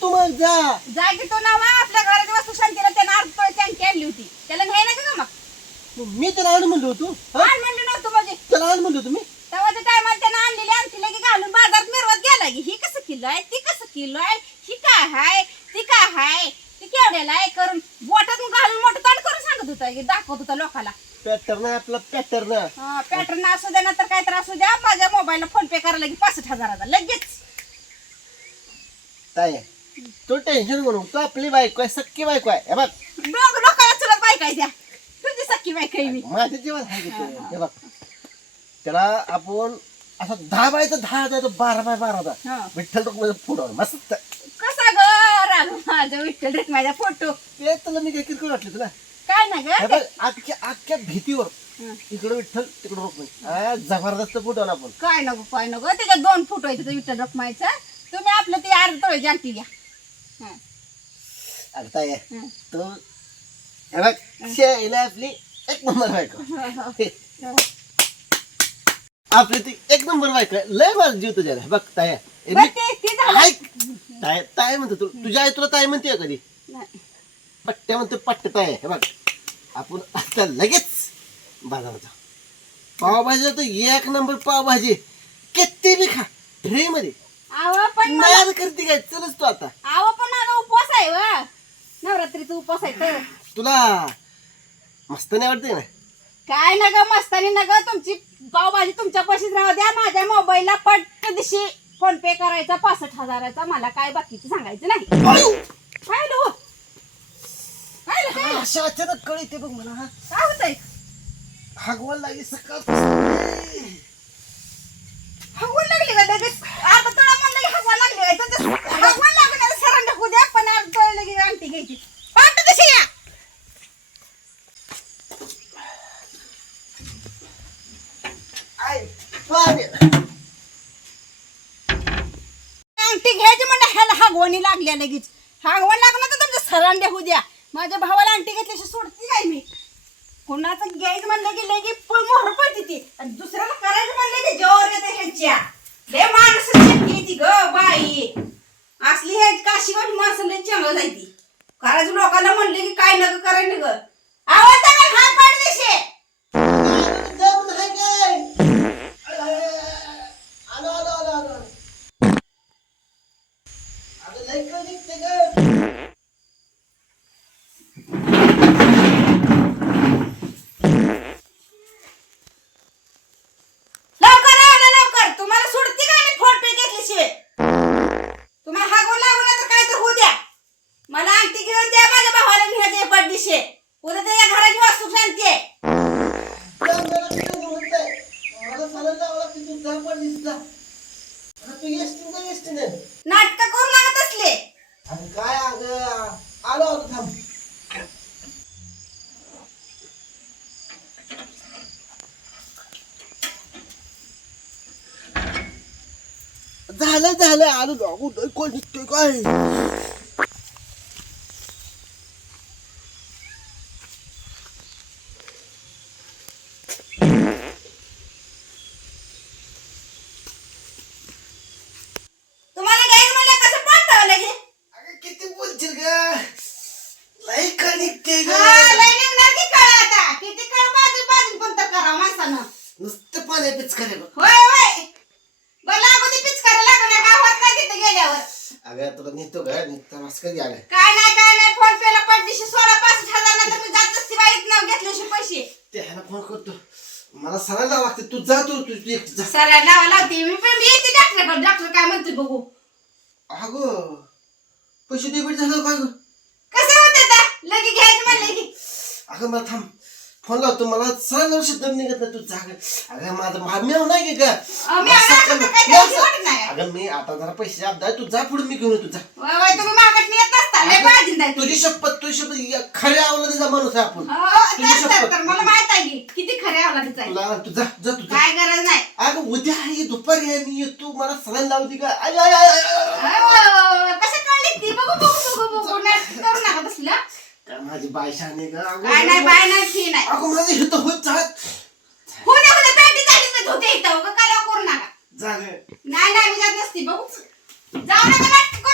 तू मग जा जागी तो नावा आपल्या घराची वस्तू शांतीला त्यानं अर्ध तोळे त्यांची आणली होती. त्याला नाही ना का मग? मी त्याला आण म्हणलो होतो. हा? आण म्हणलं नव्हतं म्हणजे त्याला आण म्हणलो होतो मी. तेव्हाच्या टायमाला त्यानं आणलेली आणती लगे घालून बाजारात मिरवत गेला की ही कसं किलो आहे ती कसं किलो आहे ही काय हाय ती काय हाय ती केवढ्याला आहे करून बोटात घालून मोठं तोंड करून सांगत होता की दाखवत होता लोकाला. पॅटर्न आहे आपला पॅटर्न पॅटर्न असू द्या ना तर काय तर असू द्या. माझ्या मोबाईलला फोन पे करायला की पासष्ट हजाराचा लगेच. काय तो टेन्शन म्हणू तो आपली बायको आहे सक्की बायको आहे. हे बघ. लोक लोकांना चुलत बाई काय द्या तुझी सख्खी बाई काय मी. माझं जीवन आहे की ते. हे बघ. त्याला आपण असं दहा बायचा दहा हजार बारा बाय बारा हा. हजार विठ्ठल रुक्मिणी पुढं मस्त. कसा ग राग माझा विठ्ठल माझ्या फोटो ते तुला मी काय किरकोळ वाटलं तुला? काय ना हे ग बघ अख्ख्या अख्ख्या भीतीवर. हं. इकडं विठ्ठल तिकडं रुक्मिणी. हा, जबरदस्त फोटो ना आपण. काय नको काय नको. त्याच्यात दोन फुट आहे तिथं विठ्ठल रखमायचं तुम्ही आपलं ते अर्ध तोळे जानती घ्या. अगं ताई हं. तो हे बघ शेला आपली एक नंबर बायको. हो, हो. आपली ती एक नंबर बायको. लय माझा जीव तुझ्या बघ ताय हे ताय ताय म्हणतो तू तुझ्या आई तुला ताई म्हणते कधी. पट्ट्या म्हणतो पट्ट्या ताय हे बघ आपण आता लगेच बाजारात जाऊ. पावभाजी तर एक नंबर पावभाजी किती बी खा. ट्रे मध्ये करते काय? चलच तू आता आवा पण माझा उपवास आहे व. नवरात्रीचा उपवास आहे तर तुला मस्त नाही वाटते ना काय ना ग मस्तानी ना ग तुमची पावभाजी तुमच्या पैसे राहू द्या माझ्या मोबाईलला पट्ट दिशी फोन पे करायचा पासष्ट हजाराचा. मला काय बाकीचं सांगायचं नाही! काय लो काय लो, काय? अशा अचानक कळ येते बघ मला हा. काय होतंय? हागवायला लागली सकाळ हगवून लागली का लगेच आता तुला म्हणलं की हगवायला लागली काय तुझं हगवून लागणार सरांना होऊ द्या पण आज तुला लगे आणती घ्यायची पाठ कशी या अंगठी घ्यायची म्हणजे ह्याला हागवणी लागल्या लगेच. हागवण लागलं तर तुमचं सरांडे होऊ द्या. माझ्या भावाला अंगठी घेतल्याशी सोडती काय मी. कोणाचं घ्यायचं म्हणलं की लगे मोहर पडते ती. आणि दुसऱ्याला करायचं म्हणलं की जेवर येते ह्यांच्या. लय माणसं येते ग बाई. असली हे काशीवाडी माणसं लय चांगलं जायती करायचं लोकांना म्हणलं की काय नका करायला ग आवाज आला हात पाड देशे लवकर आलं लवकर तुम्हाला सोडते का मी फोन पे घेतल्याशिवाय तुम्हाला हागून लागून नाही तर काय तर होऊ द्या मला अंगठी घेऊन द्या माझ्या भावाला न्यायचे बड्डीशे उद्या तर या घराची वास्तू शांती आहे नाटक करू लागत असले काय अगं आलो होतो थांब. झालं झालं. आलो लागू कोण निघतोय काय तुम्हाला घ्यायचं म्हणलं कसं पाठवावं लगे अगं किती बोलशील ग लय का निघते ग हा, लय निघणार की कळ आता किती कळ बाजू बाजू पण तर करा माणसानं नुसतं पाण्या पिचकारे बघ होय होय. बरं लागू दे पिचकारा लागू नये काय होत नाही तिथे गेल्यावर? अगं तुला नेतो ग. निघता मास कधी आलाय? काय नाही काय नाही. फोन पेला पडदिशी सोळा पाच हजार नंतर मी जात असते बाईक नाव घेतल्याशी पैसे. ते ह्याला फोन करतो. मला सांगायला लागते. तू जा तू तू तू एकटी जा. सऱ्या लावा लावते मी पण मी येते डॉक्टर डॉक्टर काय म्हणते बघू. अगं पैसे डेबिट झालं काय ग? कसं होतं आता? लगे घ्यायचं म्हणलं की. अगं मला थांब. फोन लावतो मला सहा शब्द निघत नाही तू जाग. अगं माझं मा- म्याव नाही ग. असं द्यायची वाटत नाही. अगं मी आता जरा पैसे आपदा तू जा पुढे मी घेऊन येतो जा. वय वय तुम्ही मागत येत नसता. लय बाजी नाही तुझी शपथ तुझी शपथ या खऱ्या अवलादीचा माणूस आहे आपण. हो तुझी तर- शपथ. तर मला माहीत आहे की किती खरे आवलादीच आहे. तुला तू जा जा तू जा. काय गरज नाही. अगं उद्या आहे दुपारी आहे मी येतो मला सलाईन लावती का आय, आय, आय, आय, आय. कसं कळली ती? बघू बघू बघू बघू नाटक करू नका बसलं माझी बाय शाने का? काय नाही बाय नाही फी नाही. अगं माझं हित होत जात. होते होते पॅन्टी झाली मी धुते इथं. उगा काय करू नका जाग नाही नाही मी जात नसती. बघू जाऊ नका नाटक